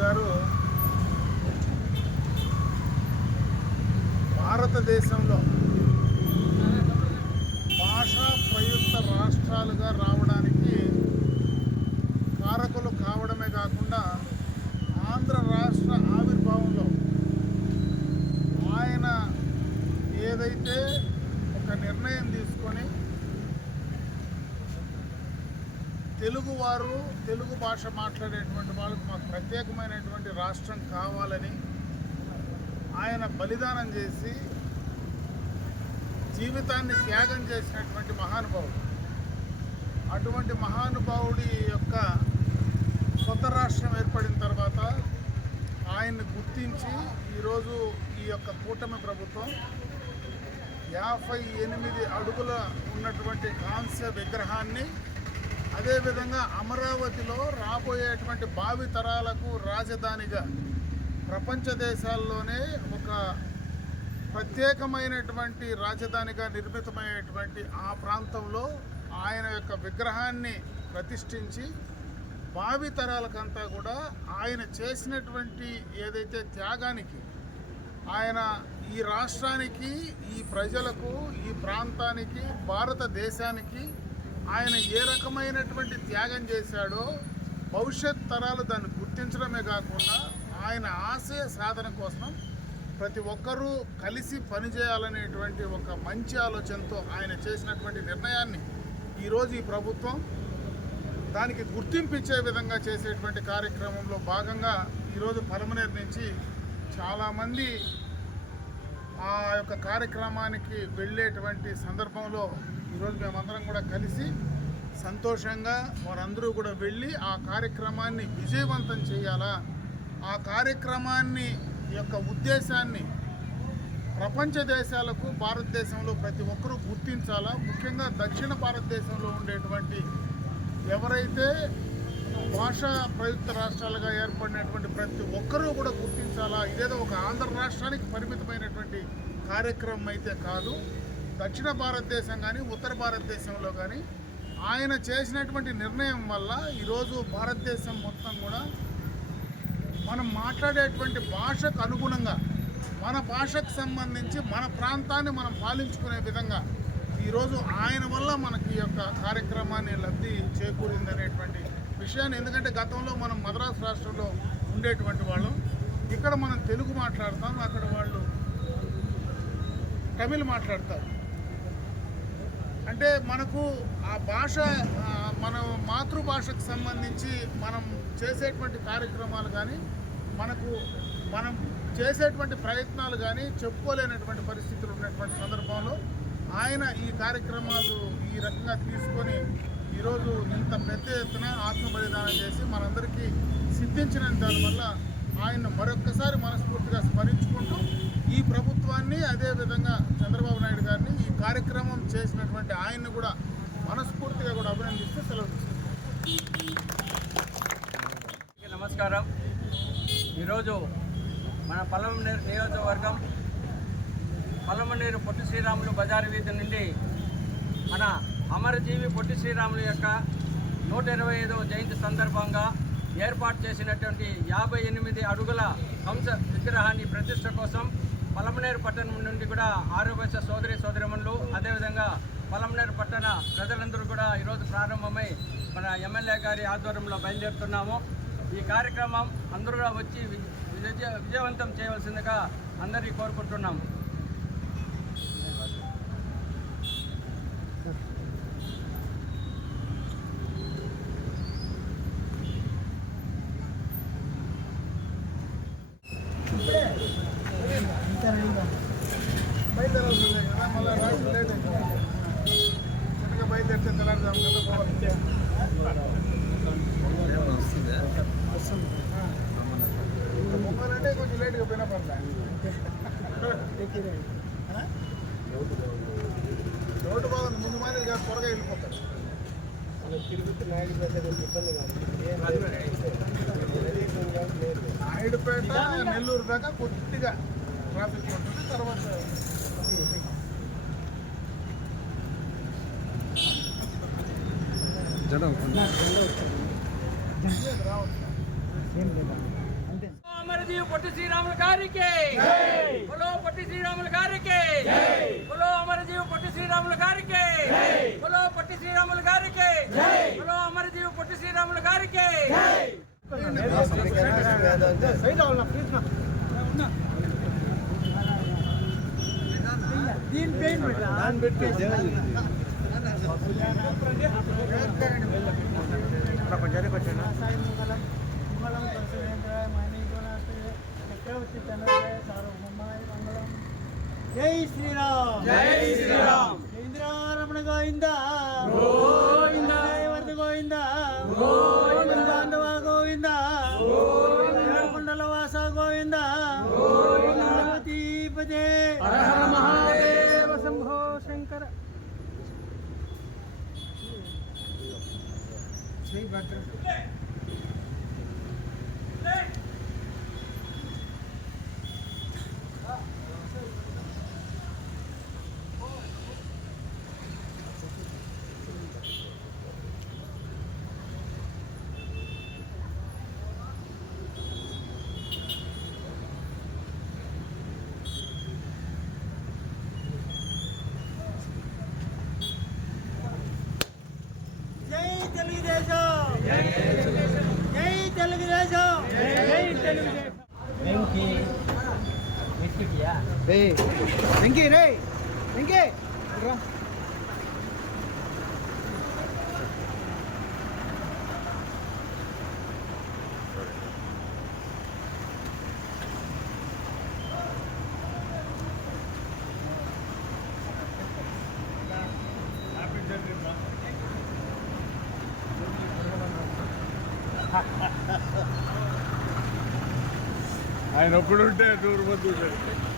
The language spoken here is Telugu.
గారు భారతదేశంలో భాషా ప్రయుక్త రాష్ట్రాలుగా రావడానికి కారకులు కావడమే కాకుండా ఆంధ్ర రాష్ట్ర ఆవిర్భావంలో ఆయన ఏదైతే ఒక నిర్ణయం తీసుకొని తెలుగు భాష మాట్లాడేటువంటి వాళ్ళకు మాకు ప్రత్యేకమైనటువంటి రాష్ట్రం కావాలని ఆయన బలిదానం చేసి జీవితాన్ని త్యాగం చేసినటువంటి మహానుభావుడు. అటువంటి మహానుభావుడి యొక్క కొత్త రాష్ట్రం ఏర్పడిన తర్వాత ఆయన్ని గుర్తించి ఈరోజు ఈ యొక్క కూటమి ప్రభుత్వం 58 అడుగుల ఉన్నటువంటి కాంస్య విగ్రహాన్ని అదేవిధంగా అమరావతిలో రాబోయేటువంటి భావి తరాలకు రాజధానిగా ప్రపంచ దేశాల్లోనే ఒక ప్రత్యేకమైనటువంటి రాజధానిగా నిర్మితమైనటువంటి ఆ ప్రాంతంలో ఆయన యొక్క విగ్రహాన్ని ప్రతిష్ఠించి భావి తరాలకంతా కూడా ఆయన చేసినటువంటి ఏదైతే త్యాగానికి ఆయన ఈ రాష్ట్రానికి, ఈ ప్రజలకు, ఈ ప్రాంతానికి, భారతదేశానికి ఆయన ఏ రకమైనటువంటి త్యాగం చేశాడో భవిష్యత్ తరాలు దాన్ని గుర్తించడమే కాకుండా ఆయన ఆశయ సాధన కోసం ప్రతి ఒక్కరూ కలిసి పనిచేయాలనేటువంటి ఒక మంచి ఆలోచనతో ఆయన చేసినటువంటి నిర్ణయాన్ని ఈరోజు ఈ ప్రభుత్వం దానికి గుర్తింపు ఇచ్చే విధంగా చేసేటువంటి కార్యక్రమంలో భాగంగా ఈరోజు పలమనేరు నుంచి చాలామంది ఆ యొక్క కార్యక్రమానికి వెళ్ళేటువంటి సందర్భంలో ఈరోజు మేమందరం కూడా కలిసి సంతోషంగా వారందరూ కూడా వెళ్ళి ఆ కార్యక్రమాన్ని విజయవంతం చేయాలా, ఆ కార్యక్రమాన్ని యొక్క ఉద్దేశాన్ని ప్రపంచ దేశాలకు భారతదేశంలో ప్రతి ఒక్కరూ గుర్తించాలా. ముఖ్యంగా దక్షిణ భారతదేశంలో ఉండేటువంటి ఎవరైతే భాషా ప్రయుక్త రాష్ట్రాలుగా ఏర్పడినటువంటి ప్రతి ఒక్కరూ కూడా గుర్తించాలా. ఇదేదో ఒక ఆంధ్ర రాష్ట్రానికి పరిమితమైనటువంటి కార్యక్రమం అయితే కాదు. దక్షిణ భారతదేశం కానీ ఉత్తర భారతదేశంలో కానీ ఆయన చేసినటువంటి నిర్ణయం వల్ల ఈరోజు భారతదేశం మొత్తం కూడా మనం మాట్లాడేటువంటి భాషకు అనుగుణంగా మన భాషకు సంబంధించి మన ప్రాంతాన్ని మనం పాలించుకునే విధంగా ఈరోజు ఆయన వల్ల మనకి ఈ యొక్క కార్యక్రమాన్ని లబ్ధి చేకూరిందనేటువంటి విషయాన్ని, ఎందుకంటే గతంలో మనం మద్రాసు రాష్ట్రంలో ఉండేటువంటి వాళ్ళం, ఇక్కడ మనం తెలుగు మాట్లాడతాం, అక్కడ వాళ్ళు తమిళ్ మాట్లాడతారు. అంటే మనకు ఆ భాష మన మాతృభాషకు సంబంధించి మనం చేసేటువంటి కార్యక్రమాలు కానీ మనం చేసేటువంటి ప్రయత్నాలు కానీ చెప్పుకోలేనటువంటి పరిస్థితులు ఉన్నటువంటి సందర్భంలో ఆయన ఈ కార్యక్రమాలు ఈ రకంగా తీసుకొని ఈరోజు ఇంత పెద్ద ఎత్తున ఆత్మ బలిదానం చేసి మనందరికీ సిద్ధించిన దానివల్ల ఆయన్ను మరొక్కసారి మనస్ఫూర్తిగా స్మరించుకుంటూ ఈ ప్రభుత్వాన్ని, అదేవిధంగా చంద్రబాబు నాయుడు గారిని ఈ కార్యక్రమం చేసినటువంటి ఆయన్ని కూడా మనస్ఫూర్తిగా కూడా అభినందిస్తూ సెలవు తీసుకుంటాం. నమస్కారం. ఈరోజు మన పలమనేరు నియోజకవర్గం పలమనేరు పొట్టి శ్రీరాములు బజారు వీధి నుండి మన అమరజీవి పొట్టి శ్రీరాములు యొక్క 125వ జయంతి సందర్భంగా ఏర్పాటు చేసినటువంటి 58 అడుగుల కంస విగ్రహాన్ని ప్రతిష్ట కోసం పలమనేరు పట్టణం నుండి కూడా ఆరోగ్య సోదరిమణులు, అదేవిధంగా పలమనేరు పట్టణ ప్రజలందరూ కూడా ఈరోజు ప్రారంభమై మన ఎమ్మెల్యే గారి ఆధ్వర్యంలో బయలుదేరుతున్నాము. ఈ కార్యక్రమం అందరూ కూడా వచ్చి విజయవంతం చేయవలసిందిగా అందరినీ కోరుకుంటున్నాము. బయలుదేరాల్సిందే కదా, మళ్ళీ రాత్రి లేట్ అయిపోయింది. చిన్నగా బయలుదేరితే తెల్లారుదాం కదా పోవాలి. వస్తుంది. ముందరంటే కొంచెం లేట్గా పోయినా పర్లే. రోడ్డు బాగుంది, ముందు మాదిరి కాదు, త్వరగా వెళ్ళిపోతారు. నాయుడుపేట నెల్లూరు దాకా కొద్దిగా ట్రాఫిక్ ఉంటుంది. తర్వాత అమరజీవి పొట్టి శ్రీరాములు గారికి బలో పొట్టి శ్రీరాములు గారికి బలో అమరజీవి పొట్టి శ్రీరాములు గారికి బలో పొట్టి శ్రీరాములు గారికి బలో అమరజీవి పొట్టి శ్రీరాములు గారికి జై శ్రీరామ్ జై శ్రీరామ్ ఇంద్రారమణ గోవింద గోవింద వర్ధ గోవింద గోవింద బాంధవ గోవింద కొండల వాస గోవింద పార్వతీపదే హర హర మహాదేవ శంభో శంకర శ్రీ భద్ర తెలుగుదేశం జై తెలుగుదేశం జై తెలుగుదేశం వెంకీ రే వెంకీ ఆయన ఒక్కడుంటే 100 మంది ఉంటారు.